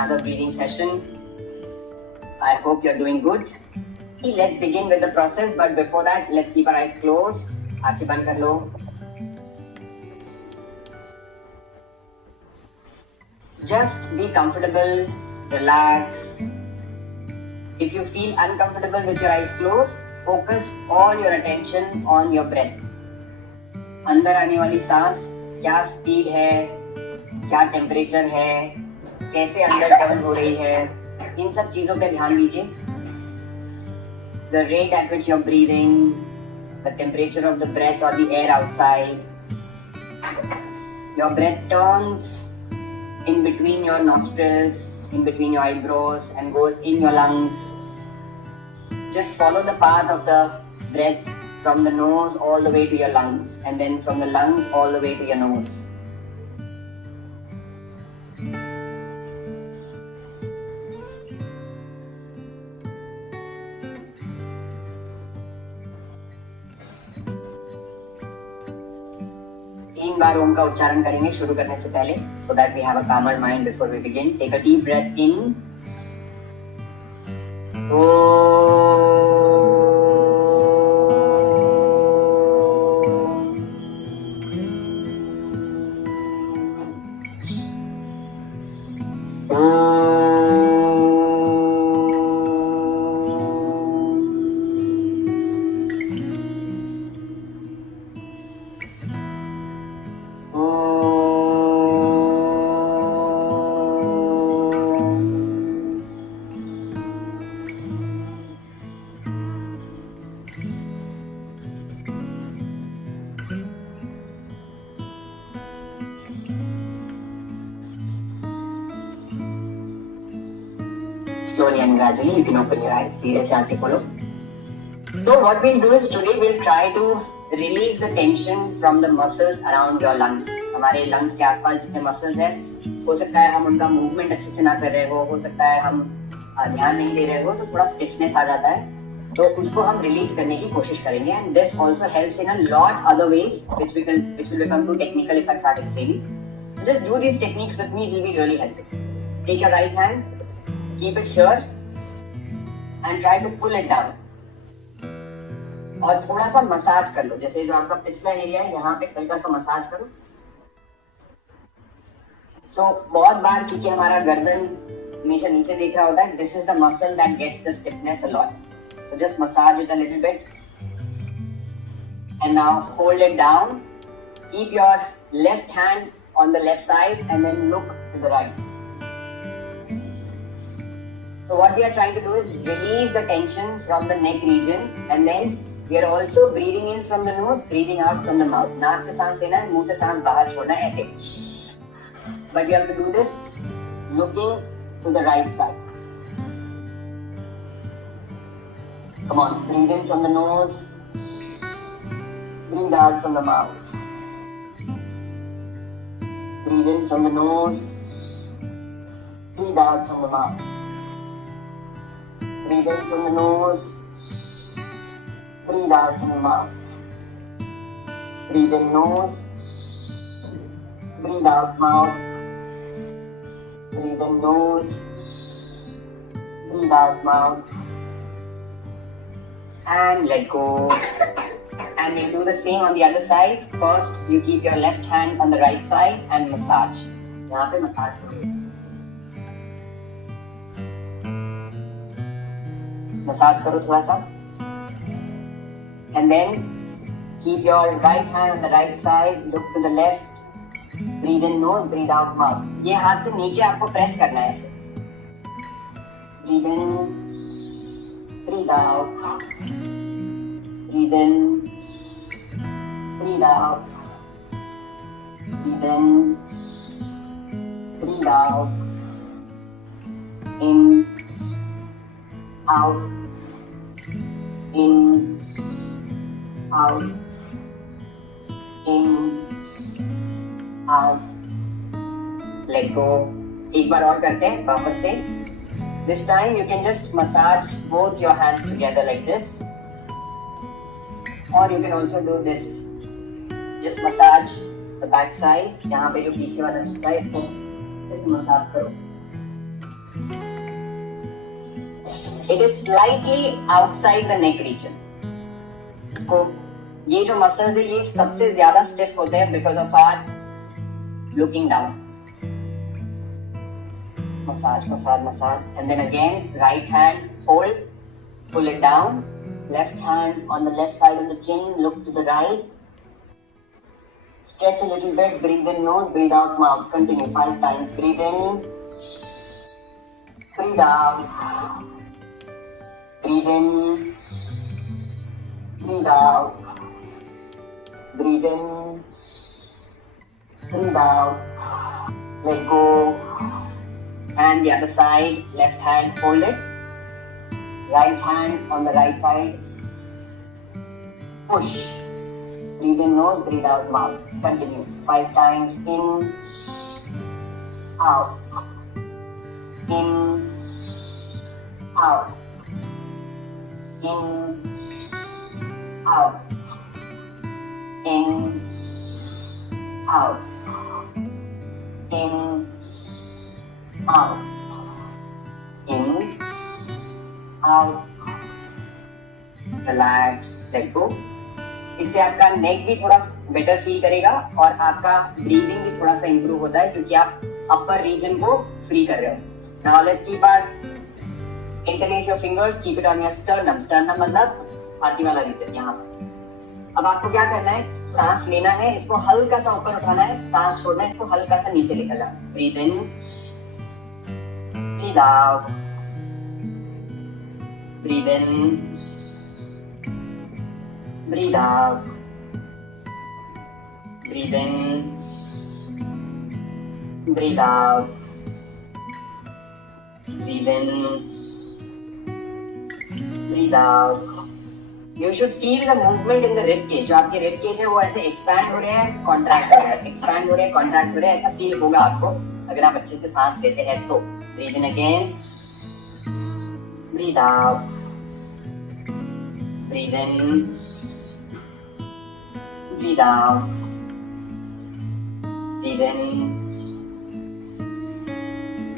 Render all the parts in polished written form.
another breathing session. I hope you're doing good. Let's begin with the process, but before that, let's keep our eyes closed. आंखें बंद कर लो. Just be comfortable, relax. If you feel uncomfortable with your eyes closed, focus all your attention on your breath. अंदर आने वाली सांस क्या speed है, क्या टेम्परेचर है, कैसे अंदर टर्न हो रही है, इन सब चीजों पे ध्यान दीजिए. The rate at which you're breathing, the temperature of the breath or the air outside. Your breath turns in between your nostrils, in between your eyebrows and goes in your lungs. Just follow the path of the breath from the nose all the way to your lungs, and then from the lungs all the way to your nose. तीन बार ओम का उच्चारण करेंगे शुरू करने से पहले, so that we have a calmer mind before we begin. Take a deep breath in. Slowly and gradually you can open your eyes. धीरे से आंखें खोलो. So what we'll do is today we'll try to release the tension from the muscles around your lungs. हमारे lungs के आसपास जितने muscles हैं, हो सकता है हम उनका movement अच्छे से ना कर रहे हो सकता है हम ध्यान नहीं दे रहे हो, तो थोड़ा stiffness आ जाता है, तो उसको हम release करने की कोशिश करेंगे. And this also helps in a lot other ways, which will become too technical if I start explaining. So just do these techniques with me, it will be really helpful. Take your right hand. Keep it here and try to pull it down. और थोड़ा सा massage कर लो, जैसे जो आपका पिछला area है यहाँ पे हल्का सा मसाज करो. बहुत बार क्योंकि हमारा गर्दन हमेशा नीचे देख रहा होता है, this is the muscle that gets the stiffness a lot. So just massage it a little bit. And now hold it down. Keep your left hand on the left side and then look to the right. So what we are trying to do is release the tension from the neck region, and then we are also breathing in from the nose, breathing out from the mouth. नाक से सांस लेना है, मुंह से सांस बाहर छोड़ना है, ऐसे. But you have to do this looking to the right side. Come on, breathe in from the nose, breathe out from the mouth. Breathe in from the nose, breathe out from the mouth. Breathe in from the nose, breathe out from the mouth. Breathe in nose, breathe out mouth. Breathe in nose, breathe out mouth. And let go. And we'll do the same on the other side. First, you keep your left hand on the right side and massage. यहाँ पे massage करो. Massage करो थोड़ा सा. And then keep your right hand on the right side, look to the left, breathe in nose, breathe out mouth. ये हाथ से नीचे आपको प्रेस करना है ऐसे. Breathe in, breathe out, breathe in, breathe out, breathe in, breathe out, in, out, in, out, in, out. Let go. एक बार और करते हैं वापस से. This time you can just massage both your hands together like this, or you can also do this. Just massage the back side. यहाँ पे जो पीछे वाला हिस्सा है इसको अच्छे से मसाज करो. It is slightly outside the neck region. इसको ये जो मसल्स है ये सबसे ज्यादा स्टिफ होते हैं because of our looking down. Massage, massage, massage, and then again right hand hold, pull it down. Left hand on the left side of the chin, look to the right. Stretch a little bit, breathe in nose, breathe out mouth. Continue 5 times. Breathe in, breathe out. Breathe in, breathe out. Breathe in, breathe out. Let go. And the other side, left hand, hold it. Right hand on the right side. Push. Breathe in nose, breathe out mouth. Continue. 5 times. In, out. In, out. In, out. In, out. In, out. In, out. Relax. Let go. इससे आपका नेक भी थोड़ा better feel करेगा और आपका breathing भी थोड़ा सा इंप्रूव होता है क्योंकि आप अपर रीजन को फ्री कर रहे हो. Now let's keep our interlace your fingers, keep it on your sternum. Sternum मतलब छाती वाला रीजन यहाँ पर. अब आपको क्या करना है, सांस लेना है, इसको हल्का सा ऊपर उठाना है, सांस छोड़ना है, इसको हल्का सा नीचे लेकर जाना. Breathe in, breathe out, breathe in, breathe out, breathe in, breathe out, breathe in, breathe out. You should feel the movement in the rib cage. जो आपके rib cage है वो ऐसे expand हो रहे हैं, contract हो रहे हैं, expand हो रहे हैं, contract हो रहे हैं, ऐसा feel होगा आपको अगर आप अच्छे से सांस लेते हैं तो. Breathe in again, breathe out, breathe in, breathe out, breathe in,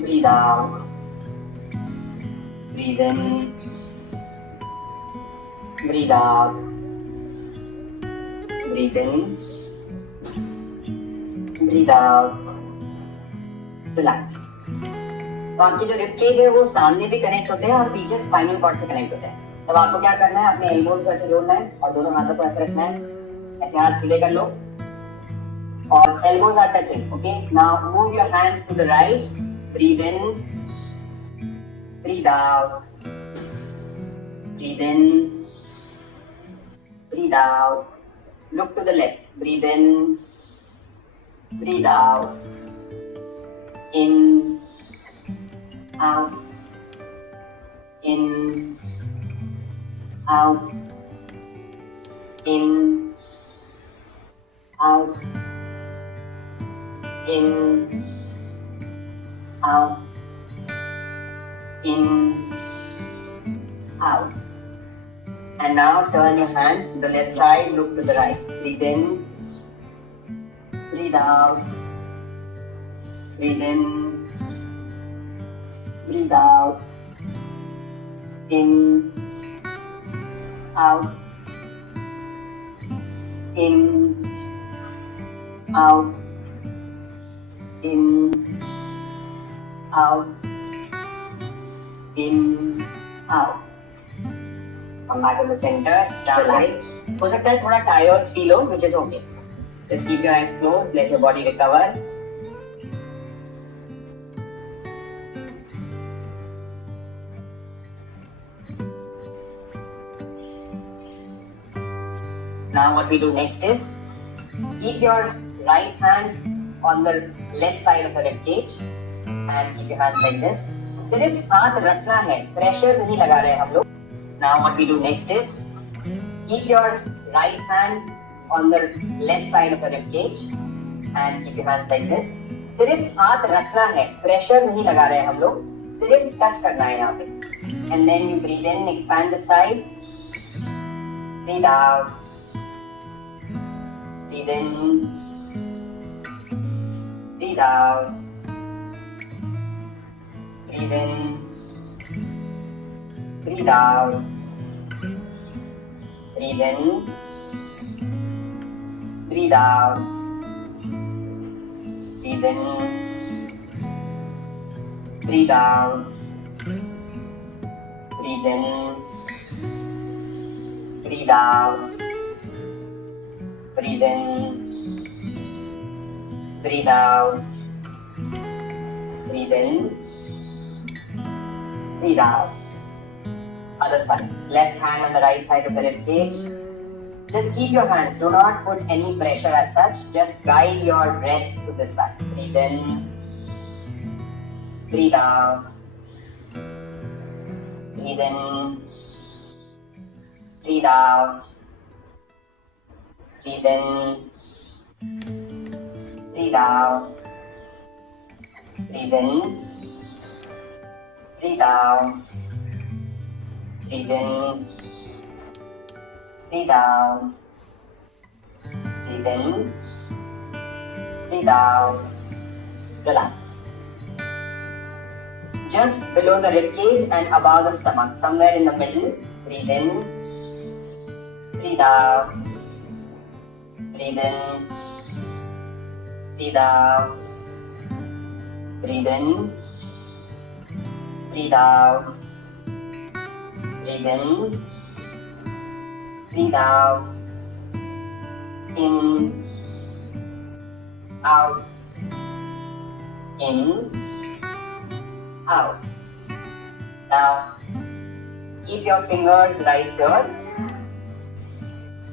breathe out, breathe in, breathe out, breathe in, breathe out. Relax. तो आपके जो रिब केज है वो सामने भी कनेक्ट होते हैं और पीछे स्पाइनल कॉर्ड से कनेक्ट होते हैं. तब आपको क्या करना है, अपने एल्बोज को ऐसे जोड़ना है और दोनों हाथों को ऐसे रखना है, ऐसे हाथ सीधे कर लो और elbows are touching. Okay, now move your hands to the right. Breathe in, breathe out, breathe in, breathe out. Look to the left. Breathe in, breathe out, in, out, in, out, in, out, in, out, in, out. And now turn your hands to the left side, look to the right. Breathe in, breathe out, breathe in, breathe out, in, out, in, out, in, out, in, out. Come back to the center, down right. हो सकता है थोड़ा tired feel हो, which is okay. Just keep your eyes closed, let your body recover. Now what we do next is, keep your right hand on the left side of the rib cage and keep your hands like this. सिर्फ हाथ रखना है, pressure नहीं लगा रहे हम लोग. Now what we do next is, keep your right hand on the left side of the rib cage and keep your hands like this. सिर्फ हाथ रखना है, प्रेशर नहीं लगा रहे हम लोग, सिर्फ टच करना है यहाँ पे. And then you breathe in, expand the side, breathe out, breathe in, breathe out, breathe in, breathe out, breathe in, breathe out, breathe in, breathe out, breathe in, breathe out, breathe in, breathe out, breathe in, breathe out. Other side. Left hand on the right side of the rib cage. Just keep your hands. Do not put any pressure as such. Just guide your breath to this side. Breathe in. Breathe out. Breathe in. Breathe out. Breathe in. Breathe out. Breathe in. Breathe out. Breathe in. Breathe out. Breathe in. Breathe out. Relax. Just below the rib cage and above the stomach, somewhere in the middle. Breathe in. Breathe out. Breathe in. Breathe out. Breathe in. Breathe out. Breathe in. Breathe out. In. Out. In. Out. Now, keep your fingers right here.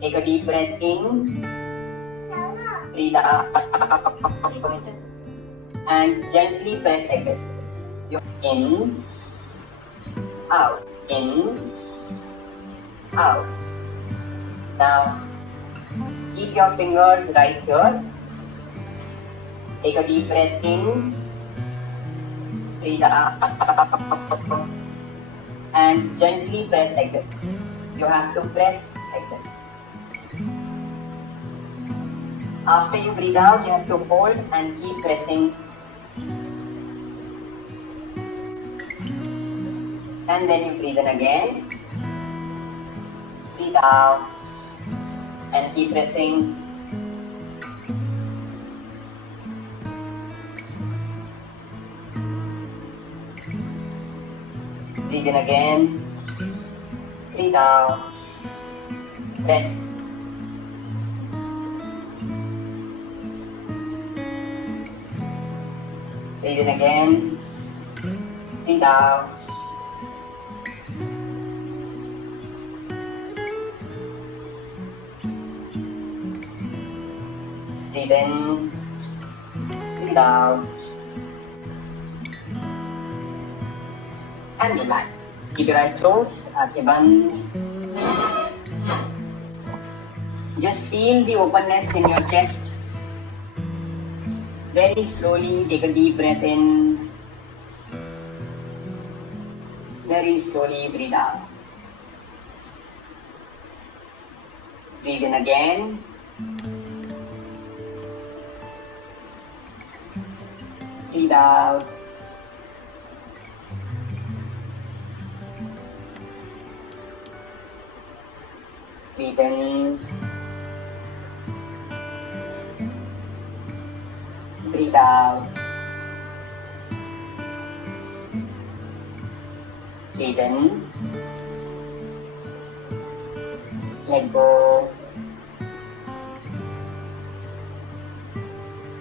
Take a deep breath in. Breathe out. And gently press like this. In. Out. In. Out. Now, keep your fingers right here. Take a deep breath in. Breathe out. And gently press like this. You have to press like this. After you breathe out, you have to hold and keep pressing. And then you breathe in again. Breathe out. And keep pressing. Breathe in again. Breathe out. Press. Breathe in again. Breathe out. Breathe in. Breathe out. And relax. Keep your eyes closed. Aankhein band. Just feel the openness in your chest. Very slowly take a deep breath in. Very slowly breathe out. Breathe in again. Breathe out. Breathe in. Breathe out. Breathe in. Let go.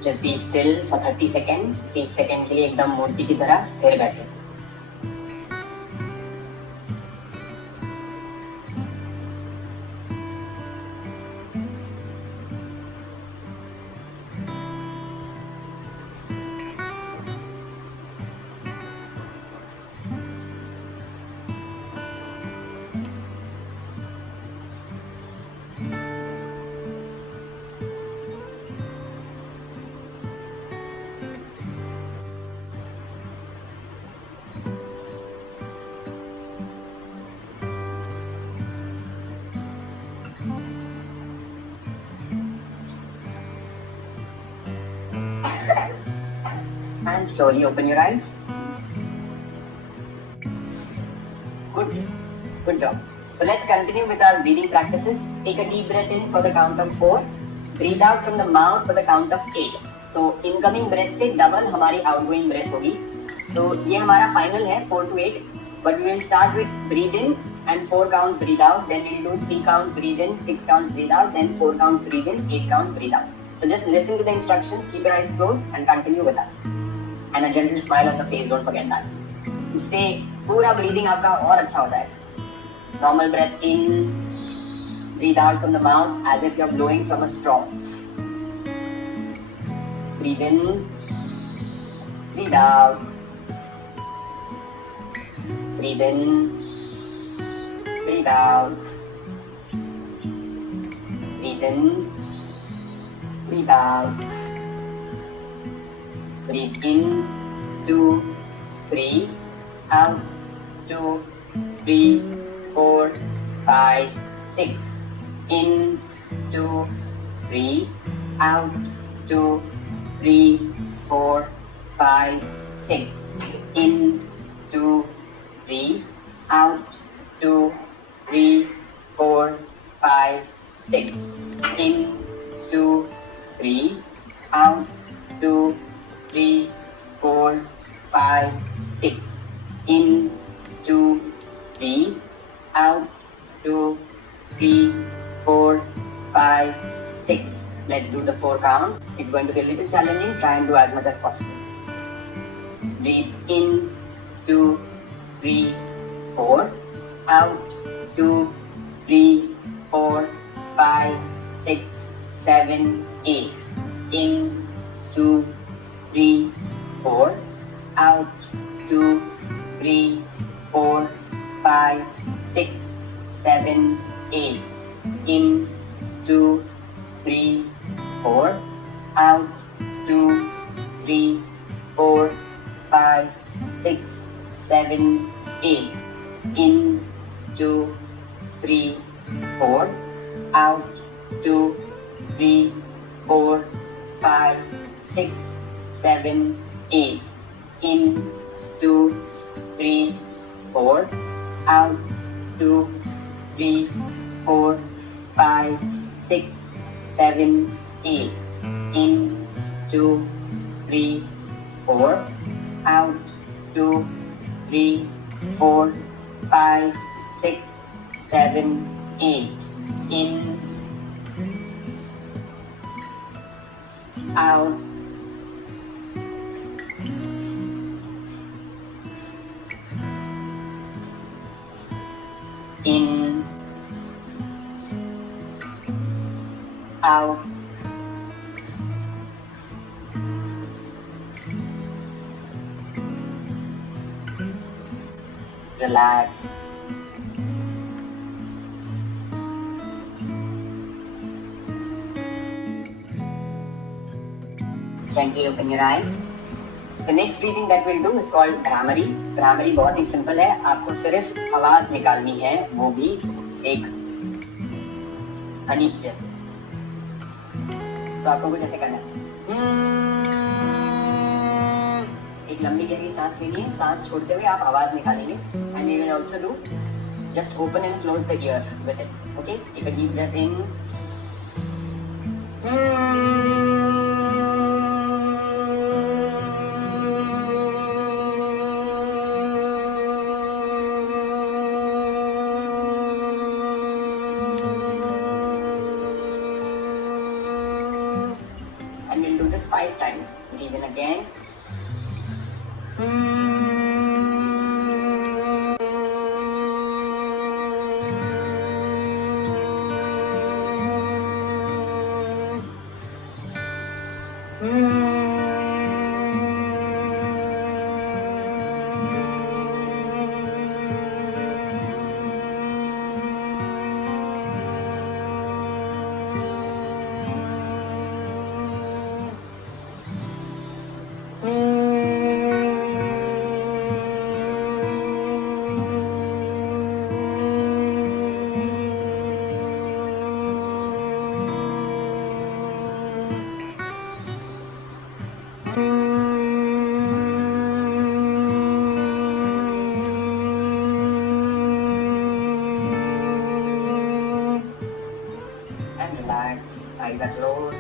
Just be still for 30 seconds. 30 second के लिए एकदम मूर्ति की तरह स्थिर बैठे. And slowly open your eyes. Good. Good job. So let's continue with our breathing practices. Take a deep breath in for the count of 4. Breathe out from the mouth for the count of 8. तो incoming breath से double हमारी outgoing breath होगी. तो ये हमारा final है 4 to 8. But we will start with breathe in and 4 counts breathe out. Then we'll do 3 counts breathe in, 6 counts breathe out. Then 4 counts breathe in, 8 counts breathe out. So just listen to the instructions, keep your eyes closed and continue with us. And a gentle smile on the face, don't forget that. इससे पूरा breathing आपका और अच्छा हो जाएगा. Normal breath in, breathe out from the mouth as if you're blowing from a straw. Breathe in, breathe out. Breathe in, breathe out. Breathe in, breathe out. Breathe in, 2, 3, out, 2, 3, 4, 5, 6. In, 2, 3, out, 2, 3, 4, 5, 6. In, 2, 3, out, 2, 3, 4, 5, 6. In, 2, 3, out, 2, 3, 4, 5, 6. In, 2, 3, out, 2, 3, 4, 5, 6. Let's do the 4 counts. It's going to be a little challenging. Try and do as much as possible. Breathe in, 2, 3, 4, out, 2, 3, 4, 5, 6, 7, 8. In, 2, 3, 4, out, 2, 3, 4, 5, 6, 7, 8. In, 2, 3, 4, out, 2, 3, 4, 5, 6, 7, 8. In, 2, 3, 4, out, 2, 3, 4, 5, 6, 7, 8. In, 2, 3, 4, out, 2, 3, 4, 5, 6, 7, 8. In, 2, 3, 4, out, 2, 3, 4, 5, 6, 7, 8. In, out. In, out. Relax. Gently open your eyes. The next breathing that we'll do is called Bhramari. Bhramari बहुत ही simple है. आपको सिर्फ आवाज निकालनी है, वो भी एक हनी जैसे. तो आपको कुछ ऐसे करना है. एक लंबी गहरी सांस लेनी है. सांस छोड़ते हुए आप आवाज निकालेंगे. And we will also do just open and close the ear with it. Okay? Take a deep breath in. And we'll do this 5 times. Breathe in again. eyes are closed.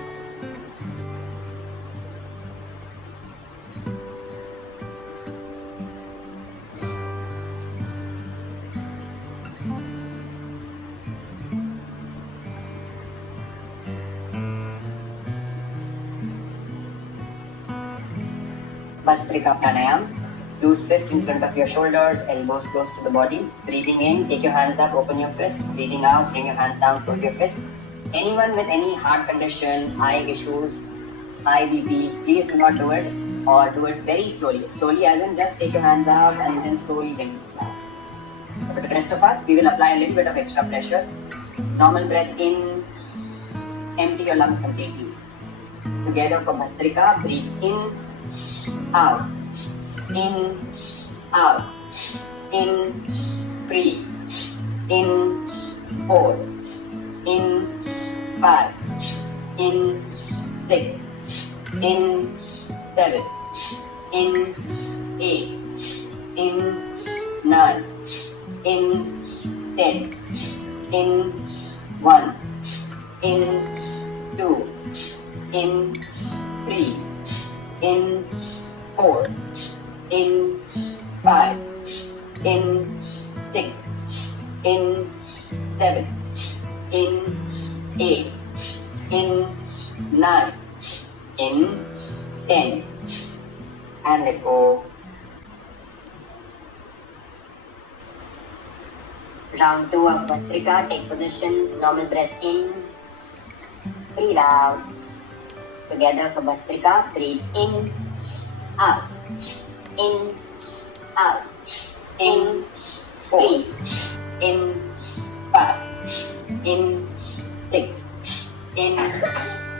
Bhastrika Pranayam. Loose fist in front of your shoulders, elbows close to the body. Breathing in, take your hands up, open your fist. Breathing out, bring your hands down, close your fist. Anyone with any heart condition, eye issues, high BP, please do not do it, or do it very slowly. Slowly as in just take your hands up and then slowly bring it down. For the rest of us, we will apply a little bit of extra pressure. Normal breath in, empty your lungs completely. Together for Bhastrika, breathe in, out, in, out, in, 3, in, 4, in, 5, in, 6, in, 7, in, 8, in, 9, in, 10, in, 1, in, 2, in, 3, in, 4, in, 5, in, 6, in, 7, in, 8, in, 9, in, 10, and let go. Round 2 of Bhastrika, take positions, normal breath in, breathe out. Together for Bhastrika, breathe in, out, in, out, in, 4, in, 5, in, 6, in,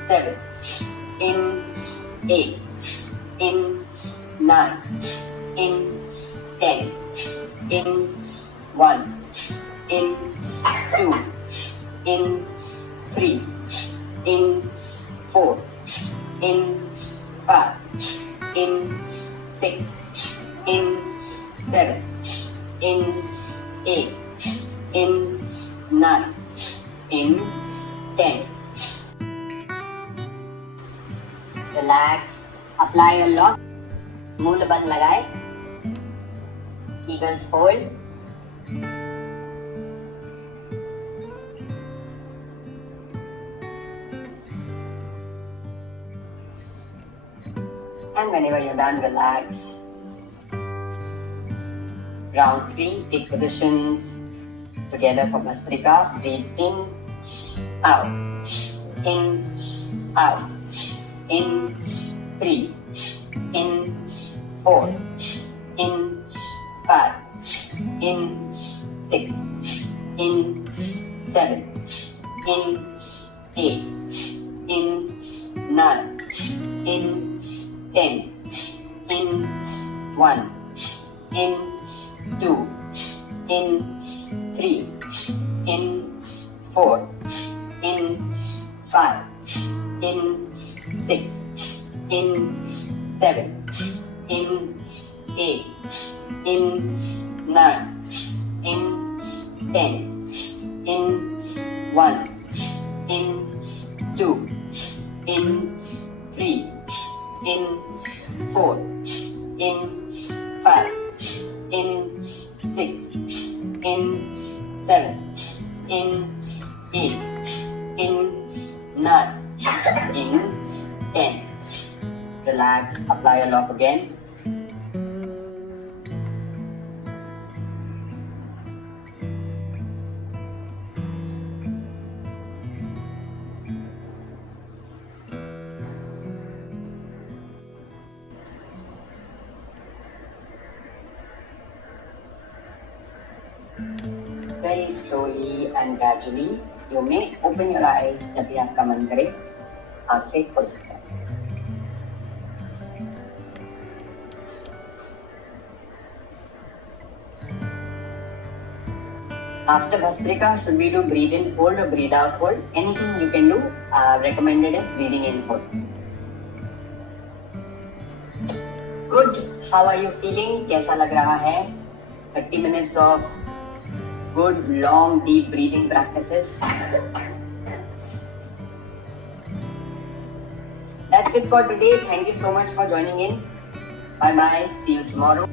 7, in, 8, in, 9, in, 10, in, 1, in, 2, in, 3, in, 4, in, 5, in, 6, in, 7, in, 8, in, 9, in, 10. Relax. Apply your lock. मूलबंध लगाए. Kegels hold. And whenever you're done, relax. Round 3, take positions together for Bhastrika. Breathe in, out, in, out, in, 3, in, 4, in, 5, in, 6, in, 7, in, 8, in, 9, in, 10, in, 1, in, 2, in, 3, in, 4, in, 5, in, 6, in, 7, in, 8, in, 9, in, 10, in, 1, in, 2, in, 3, in, 4, in, 5, in, 6, in, 7, in, 8, in, 9, in, 10. Relax, apply your lock again. Very slowly and gradually, you may open your eyes जब भी आपका मन करे, आंखें खोल सकते हैं. After Bhastrika, should we do breathe in hold or breathe out hold? Anything you can do. Recommended is breathing in hold. Good. How are you feeling? कैसा लग रहा है? 30 minutes of good long deep breathing practices. That's it for today. Thank you so much for joining in. Bye bye. See you tomorrow.